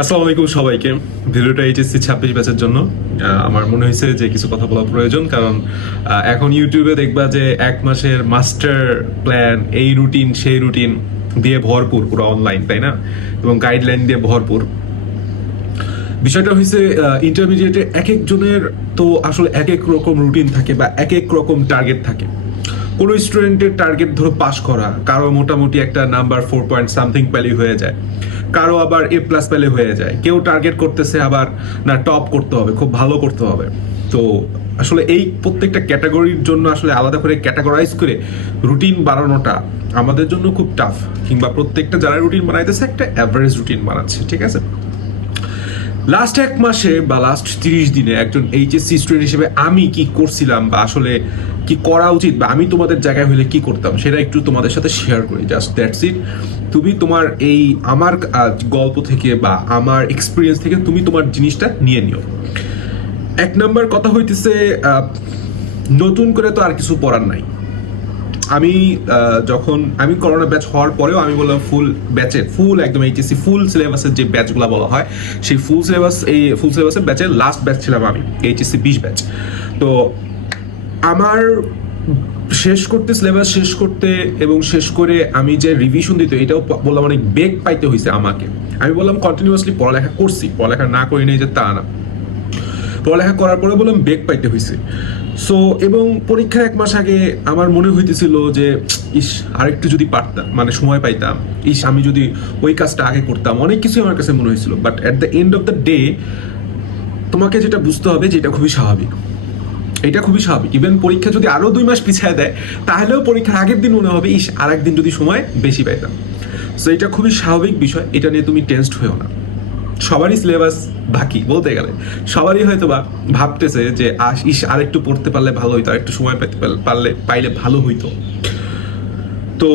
আসসালামু আলাইকুম সবাইকে। ভিডিওটা এইচএসসি 26 ব্যাচের জন্য। আমার মনে হয়েছে যে কিছু কথা বলা প্রয়োজন, কারণ এখন ইউটিউবে দেখবা যে এক মাসের মাস্টার প্ল্যান, এই রুটিন সেই রুটিন দিয়ে ভরপুর পুরো অনলাইন, তাই না? এবং গাইডলাইন দিয়ে ভরপুর। বিষয়টা হয়েছে ইন্টারমিডিয়েটে এক একজনের তো আসলে এক এক রকম রুটিন থাকে বা এক এক রকম টার্গেট থাকে। কোনো স্টুডেন্টের টার্গেট ধরো পাস করা, কারো মোটামুটি একটা নাম্বার 4 পয়েন্ট সামথিং পেলে হয়ে যায়, কারো আবার A+ পেলে হয়ে যায়, কেউ টার্গেট করতেছে আবার না টপ করতে হবে, খুব ভালো করতে হবে। তো আসলে এই প্রত্যেকটা ক্যাটাগরির জন্য আসলে আলাদা করে ক্যাটাগরাইজ করে রুটিন বানানোটা আমাদের জন্য খুব টাফ, কিংবা প্রত্যেকটা যারা রুটিন বানাইতেছে একটা অ্যাভারেজ রুটিন বানাচ্ছে, ঠিক আছে? লাস্ট এক মাসে বা লাস্ট 30 দিনে একজন এইচএসসি স্টুডেন্ট হিসেবে আমি কি করছিলাম বা আসলে কি করা উচিত, বা আমি তোমাদের জায়গায় হলে কি করতাম, সেটা একটু তোমাদের সাথে শেয়ার করি। Just that's it. তুমি তোমার এই আমার গল্প থেকে বা আমার এক্সপিরিয়েন্স থেকে তুমি তোমার জিনিসটা নিয়ে নিও। এক নাম্বার কথা হইতেছে, নতুন করে তো আর কিছু পড়ার নাই। আমি যখন আমি করোনা ব্যাচ হওয়ার পরেও আমি বললাম ফুল একদম এইচএসসি ফুল সিলেবাসের যে ব্যাচগুলো বলা হয়, সেই ফুল সিলেবাসের ব্যাচের লাস্ট ব্যাচ ছিলাম আমি, এইচএসসি 20 ব্যাচ। তো আমার সিলেবাস শেষ করতে এবং শেষ করে আমি যে রিভিশন দিতে, এটাও বললাম অনেক বেগ পাইতে হয়েছে আমাকে। আমি বললাম কন্টিনিউয়াসলি পড়ালেখা করছি, পড়ালেখা না করি নেই যে তা না, পড়ালেখা করার পরে বললাম বেগ পাইতে হয়েছে। সো এবং পরীক্ষার এক মাস আগে আমার মনে হইতেছিল যে ইস আরেকটু যদি পারতাম, মানে সময় পাইতাম, ইস আমি যদি ওই কাজটা আগে করতাম, অনেক কিছু আমার কাছে মনে হয়েছিল। But at the end of the day তোমাকে যেটা বুঝতে হবে যে এটা খুবই স্বাভাবিক, এটা খুবই স্বাভাবিক। ইভেন পরীক্ষা যদি আরো 2 মাস পিছিয়ে দেয়, তাহলেও পরীক্ষার আগের দিন মনে হবে ইস আর একদিন যদি সময় বেশি পাইতাম। সো এটা খুবই স্বাভাবিক বিষয়, এটা নিয়ে তুমি টেনসড হয়েও না। সবারই সিলেবাস বাকি বলতে গেলে, সবারই হয়তো বা ভাবতেছে যে ইস আরেকটু পড়তে পারলে ভালো হইতো, আরেকটু সময় পেতে পাইলে ভালো হইতো। তো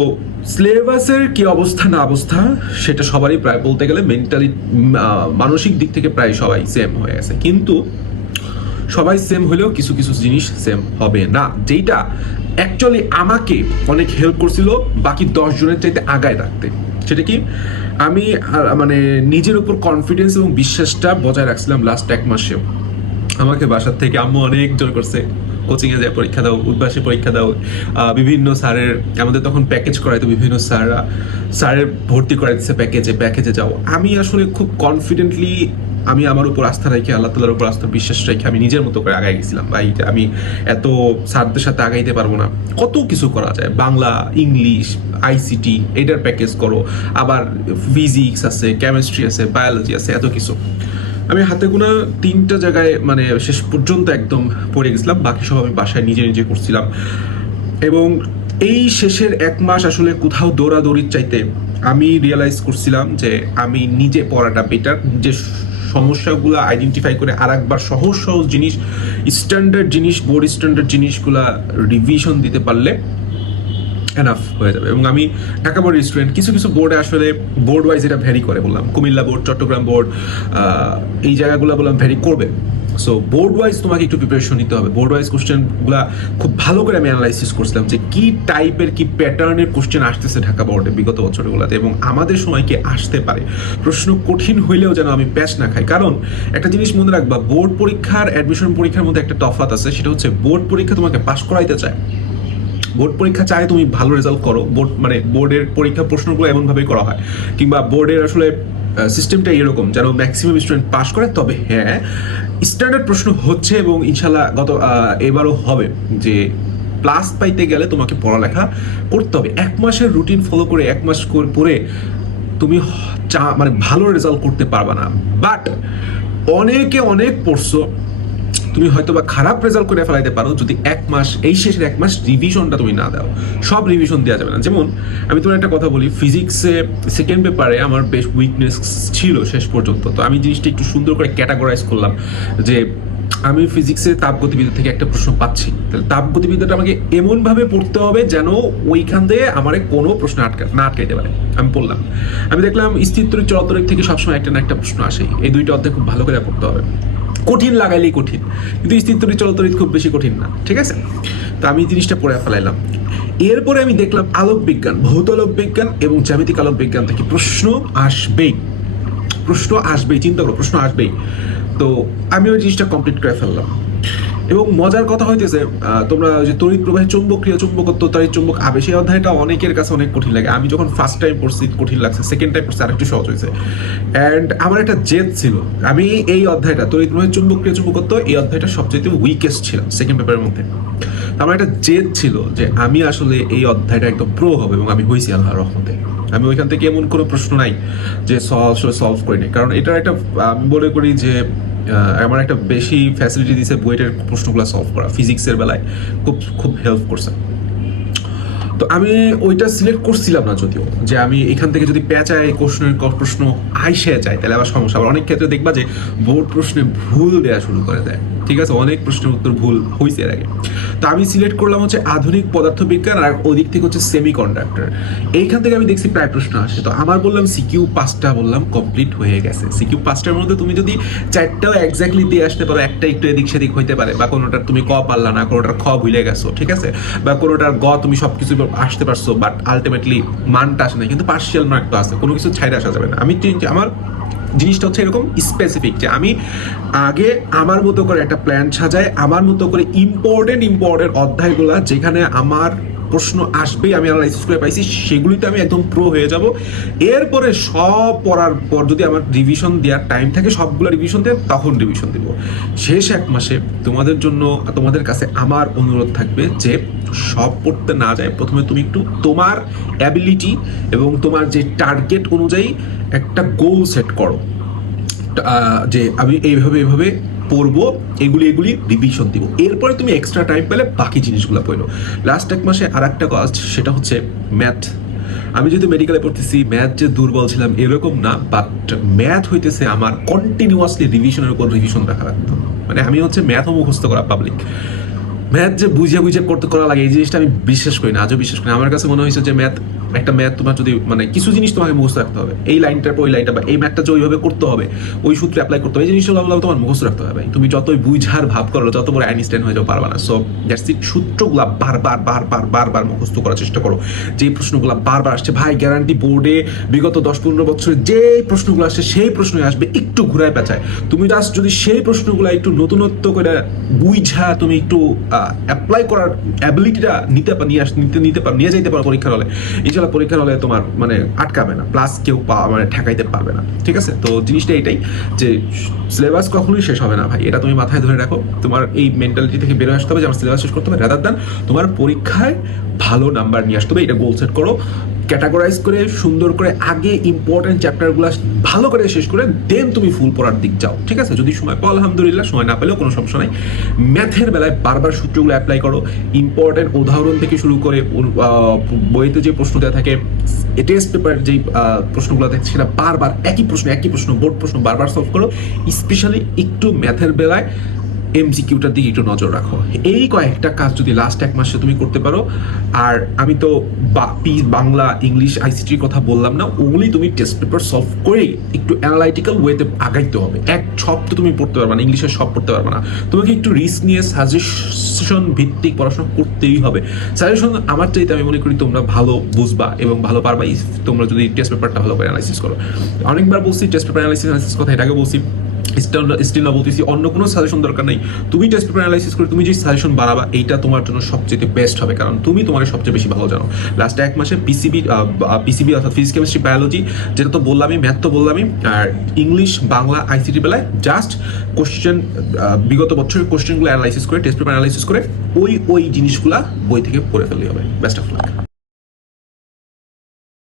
সিলেবাসের কি অবস্থা না অবস্থা সেটা সবারই প্রায় বলতে গেলে মেন্টালি, মানসিক দিক থেকে প্রায় সবাই সেম হয়ে গেছে। কিন্তু সবাই সেম হলেও কিছু কিছু জিনিস সেম হবে না, যেটা অ্যাকচুয়ালি আমাকে অনেক হেল্প করছিল বাকি 10 জনের চাইতে আগায় রাখতে। সেটা কি, আমি মানে নিজের উপর কনফিডেন্স এবং বিশ্বাসটা বজায় রাখছিলাম লাস্ট এক মাসেও। আমাকে বাসার থেকে আম্মু অনেক জোর করছে, কোচিং এ যায় পরীক্ষা দাও, উদ্বাসী পরীক্ষা দাও, বিভিন্ন স্যারের, আমাদের তখন প্যাকেজ করাইতো, বিভিন্ন স্যারের ভর্তি করাইতেছে প্যাকেজে যাও। আমি আসলে খুব কনফিডেন্টলি আমি আমার উপর আস্থা রেখে, আল্লাহ তাআলার উপর আস্থা বিশ্বাস রেখে আমি নিজের মতো করে আগাই গেছিলাম। ভাই আমি এত স্যারদের সাথে আগাইতে পারবো না, কত কিছু করা যায়, বাংলা, ইংলিশ, আইসিটি এটার প্যাকেজ করো, আবার ফিজিক্স আছে, কেমিস্ট্রি আছে, বায়োলজি আছে, এত কিছু। আমি হাতে গোনা 3টা জায়গায় মানে শেষ পর্যন্ত একদম পড়ে গেছিলাম, বাকি সব আমি বাসায় নিজে নিজে করছিলাম। এবং এই শেষের এক মাস আসলে কোথাও দৌড়াদৌড়ির চাইতে আমি রিয়েলাইজ করছিলাম যে আমি নিজে পড়াটা বেটার। যে সমস্যাগুলো আইডেন্টিফাই করে আর একবার সহজ সহজ জিনিস, স্ট্যান্ডার্ড জিনিস, বোর্ড স্ট্যান্ডার্ড জিনিসগুলা রিভিশন দিতে পারলে এনাফ হয়ে যাবে। এবং আমি ঢাকা বোর্ডের স্টুডেন্ট, কিছু কিছু বোর্ডে আসলে বোর্ড ওয়াইজ এটা ভ্যারি করে, বললাম কুমিল্লা বোর্ড, চট্টগ্রাম বোর্ড, এই জায়গাগুলো বললাম ভ্যারি করবে। সো বোর্ড ওয়াইজ তোমাকে একটু প্রিপারেশন নিতে হবে। বোর্ড ওয়াইজ কোশ্চেনগুলো খুব ভালো করে আমি অ্যানালাইসিস করছিলাম যে কি টাইপের, কি প্যাটার্নের কোশ্চেন আসতেছে ঢাকা বোর্ডে বিগত বছরগুলোতে, এবং আমাদের সময় কি আসতে পারে। প্রশ্ন কঠিন হইলেও যেন আমি প্যাচ না খাই। কারণ একটা জিনিস মনে রাখবা, বোর্ড পরীক্ষার অ্যাডমিশন পরীক্ষার মধ্যে একটা তফাৎ আছে, সেটা হচ্ছে বোর্ড পরীক্ষা তোমাকে পাস করাইতে চায়। বোর্ড পরীক্ষা চায় তুমি ভালো রেজাল্ট করো, বোর্ডের পরীক্ষা প্রশ্নগুলো এমনভাবেই করা হয়, কিংবা বোর্ডের আসলে সিস্টেমটা এরকম যেন ম্যাক্সিমাম স্টুডেন্ট পাস করে। তবে হ্যাঁ, স্ট্যান্ডার্ড প্রশ্ন হচ্ছে এবং ইনশাল্লাহ এবারও হবে, যে প্লাস পাইতে গেলে তোমাকে পড়ালেখা করতে হবে। এক মাসের রুটিন ফলো করে এক মাস পরে তুমি মানে ভালো রেজাল্ট করতে পারবা না। বাট অনেকে অনেক পড়ছো, তুমি হয়তো বা খারাপ রেজাল্ট করে ফেলাইতে পারো যদি এক মাস, এই শেষের এক মাস রিভিশনটা তুমি না দাও। সব রিভিশন দেওয়া যাবে না। যেমন আমি তোমার একটা কথা বলি, ফিজিক্সে সেকেন্ড পেপারে আমার বেশ উইকনেস ছিল শেষ পর্যন্ত। তো আমি জিনিসটা একটু সুন্দর করে ক্যাটাগরাইজ করলাম যে আমি ফিজিক্সে তাপগতিবিদ্যা থেকে একটা প্রশ্ন পাচ্ছি, তাহলে তাপগতিবিদ্যাটা আমাকে এমনভাবে পড়তে হবে যেন ওইখান থেকে আমার কোনো প্রশ্ন না আটকাইতে পারে। আমি পড়লাম, আমি দেখলাম স্থিরতরিক চলতরিক থেকে সবসময় একটা না একটা প্রশ্ন আসে, এই দুইটা অধ্যায় খুব ভালো করে পড়তে হবে। কঠিন লাগাইলেই কঠিন, কিন্তু স্থিরতরিক চলতরিক খুব বেশি কঠিন না, ঠিক আছে? তো আমি জিনিসটা পড়ে ফেলাইলাম। এরপরে আমি দেখলাম আলোক বিজ্ঞান, ভৌত আলোক বিজ্ঞান এবং জ্যামিতিক আলোক বিজ্ঞান থেকে প্রশ্ন আসবেই। প্রশ্ন আসবেই, চিন্তা করো প্রশ্ন আসবেই। তো আমি ওই জিনিসটা কমপ্লিট করে ফেললাম। এবং মজার কথা হইতেছে তোমরা যে তড়িৎ প্রবাহে চুম্বকীয় চুম্বকত্ব তড়িৎ চুম্বক আবেশ, এই অধ্যায়টা অনেকের কাছে অনেক কঠিন লাগে। আমি যখন ফার্স্ট টাইম পড়ছি কঠিন লাগছে, সেকেন্ড টাইম পড়ছি আরেকটু সহজ হয়েছে। অ্যান্ড আমার একটা জেদ ছিল, আমি এই অধ্যায়টা তড়িৎ প্রবাহে চুম্বকীয় চুম্বকত্ব এই অধ্যায়টা সবচেয়ে উইকেস্ট ছিল সেকেন্ড পেপারের মধ্যে। আমার একটা জেদ ছিল যে আমি আসলে এই অধ্যায়টা একদম প্রো হবে, এবং আমি হয়েছি আল্লাহর রহমতে। আমি ওইখান থেকে এমন কোনো প্রশ্ন নাই যে সলভ করিনি, কারণ এটার একটা আমি মনে করি যে আমার একটা বেশি ফ্যাসিলিটি দিয়েছে বইয়ের প্রশ্নগুলো সলভ করা, ফিজিক্সের বেলায় খুব খুব হেল্প করছে। তো আমি ওইটা সিলেক্ট করছিলাম না, যদিও যে আমি এখান থেকে যদি পেঁচায় প্রশ্ন আইসে যায় তাহলে আবার সমস্যা। আবার অনেক ক্ষেত্রে দেখবা যে বোর্ড প্রশ্নে ভুল দেওয়া শুরু করে দেয়, ঠিক আছে, অনেক প্রশ্নের উত্তর ভুল হয়েছে এর আগে। তো আমি সিলেক্ট করলাম হচ্ছে আধুনিক পদার্থবিজ্ঞান, আর ওদিক থেকে হচ্ছে সেমিকন্ডাক্টর। এইখান থেকে আমি দেখছি প্রায় প্রশ্ন আসে, তো আমার বললাম সিকিউ 5টা বললাম কমপ্লিট হয়ে গেছে। সিকিউ 5টার মধ্যে তুমি যদি 4টাও এক্স্যাক্টলি দিয়ে আসতে পারো, একটা একটু এদিক সেদিক হইতে পারে, বা কোনোটার তুমি ক পারলা না, কোনোটার খ ভুলে গেছো, ঠিক আছে, বা কোনোটার গ তুমি সবকিছু আসতে পারছো বাট আলটিমেটলি মানটা আসে না, কিন্তু পার্সিয়াল মার্ক তো আছে, কোনো কিছু ছাইড়ে আসা যাবে না। আমি আমার জিনিসটা হচ্ছে এরকম স্পেসিফিক যে আমি আগে আমার মতো করে একটা প্ল্যান সাজাই, আমার মতো করে ইম্পর্টেন্ট অধ্যায়গুলো যেখানে আমার প্রশ্ন আসবেই আমি অ্যানালাইসিস করে পাইছি, সেগুলিতে আমি একদম প্রো হয়ে যাব। এরপরে সব পড়ার পর যদি আমার রিভিশন দেওয়ার টাইম থাকে, সবগুলো রিভিশন দেব, তখন রিভিশন দিব। শেষ 1 মাসে তোমাদের জন্য, তোমাদের কাছে আমার অনুরোধ থাকবে যে সব পড়তে না যায়, প্রথমে তুমি একটু তোমার অ্যাবিলিটি এবং তোমার যে টার্গেট অনুযায়ী একটা গোল সেট করো, যে আমি এইভাবে পড়বো, এগুলি রিভিশন দিব। এরপরে তুমি এক্সট্রা টাইম পেলে বাকি জিনিসগুলো পড়ো। লাস্ট 1 মাসে আর একটা কাজ, সেটা হচ্ছে ম্যাথ। আমি যেহেতু মেডিকেলে পড়তেছি, ম্যাথ যে দুর্বল ছিলাম এরকম না, বাট ম্যাথ হইতেছে আমার কন্টিনিউয়াসলি রিভিশনের উপর রিভিশন রাখা লাগতো। মানে আমি হচ্ছে ম্যাথও মুখস্থ করা পাবলিক, ম্যাথ যে বুঝে করা লাগে, এই জিনিসটা আমি বিশ্বাস করি না, আজও বিশ্বাস করি না। আমার কাছে মনে হয়েছে যে ম্যাথ তোমার যদি মানে কিছু জিনিস তোমাকে মুখস্থ রাখতে হবে, এই লাইনটার পর ওই লাইনটা, বা এই ম্যাথটা যে ওইভাবে করতে হবে, ওই সূত্রে অ্যাপ্লাই করতে হবে, এই জিনিসগুলো তোমার মুখস্থ রাখতে হবে। তুমি যতই বুঝার ভাব করো, যত বড় আইনস্টাইন হয়ে যাও, পারবা না। সো দ্যাটস ইট, সূত্রগুলো বারবার মুখস্থ করার চেষ্টা করো। যে প্রশ্নগুলো বারবার আসছে, ভাই গ্যারান্টি বোর্ডে বিগত 10-15 বছরে যে প্রশ্নগুলো আসছে সেই প্রশ্নই আসবে, একটু ঘুরায় পেঁচায়। তুমি জাস্ট যদি সেই প্রশ্নগুলো একটু নতুনত্ব করে বুঝা তুমি একটু অ্যাপ্লাই করার অ্যাবিলিটিটা নিয়ে যাইতে পারো পরীক্ষার হলে, ইনশাআল্লাহ পরীক্ষার হলে তোমার মানে আটকাবে না, প্লাস কেউ মানে ঠেকাইতে পারবে না, ঠিক আছে। তো জিনিসটা এটাই যে সিলেবাস কখনোই শেষ হবে না ভাই, এটা তুমি মাথায় ধরে রাখো। তোমার এই মেন্টালিটি থেকে বেরোয় আসতে হবে যে আমার সিলেবাস শেষ করতে হবে, রাদার দ্যান তোমার পরীক্ষায় ভালো নাম্বার নিয়ে আসতে হবে। এটা গোল সেট করো, ক্যাটাগরাইজ করে সুন্দর করে আগে ইম্পর্টেন্ট চ্যাপ্টারগুলো ভালো করে শেষ করে দেন তুমি ফুল পড়ার দিক যাও, ঠিক আছে। যদি সময় পাও আলহামদুলিল্লাহ, সময় না পেলেও কোনো সমস্যা নাই। ম্যাথের বেলায় বারবার সূত্রগুলো অ্যাপ্লাই করো, ইম্পর্টেন্ট উদাহরণ থেকে শুরু করে বইতে যে প্রশ্ন দেওয়া থাকে, টেস্ট পেপার যেই প্রশ্নগুলো থাকে সেটা বারবার একই প্রশ্ন বোর্ড প্রশ্ন বারবার সলভ করো। স্পেশালি একটু ম্যাথের বেলায় এমসিকিউটার দিকে একটু নজর রাখো। এই কয়েকটা কাজ যদি লাস্ট 1 মাসে তুমি করতে পারো, আর আমি তো বাংলা ইংলিশ আইসিটির কথা বললাম না, ওগুলি তুমি টেস্ট পেপার সলভ করেই একটু অ্যানালাইটিক্যাল ওয়েতে আগাইতে হবে। সব তো তুমি পড়তে পারবে না, ইংলিশের সব পড়তে পারবে না, তোমাকে একটু রিস্ক নিয়ে সাজেশন ভিত্তিক পড়াশোনা করতেই হবে। সাজেশন আমার চাইতে আমি মনে করি তোমরা ভালো বুঝবা এবং ভালো পারবা তোমরা যদি টেস্ট পেপারটা ভালো করে অ্যানালাইসিস করো। অনেকবার বলছি টেস্ট পেপার অ্যানালাইসিস কথা, এটাকে বলছি, স্টিল না বলতেছি, অন্য কোনো সাজেশন দরকার নেই। তুমি টেস্ট পেপার অ্যানালাইসিস করে তুমি যে সাজেশন বানাবা, এইটা তোমার জন্য সবচেয়ে বেস্ট হবে, কারণ তুমি তোমার সবচেয়ে বেশি ভালো জানো। লাস্ট 1 মাসে পিসিবি অর্থাৎ ফিজিক্স কেমিস্ট্রি বায়োলজি, যেটা তো বললামই, ম্যাথ তো বললামই, আর ইংলিশ বাংলা আইসিটি বেলায় জাস্ট কোশ্চেন, বিগত বছরের কোশ্চেনগুলো অ্যানালাইসিস করে, টেস্ট পেপার অ্যানালাইসিস করে ওই জিনিসগুলা বই থেকে পড়ে ফেললেই হবে। Best of luck.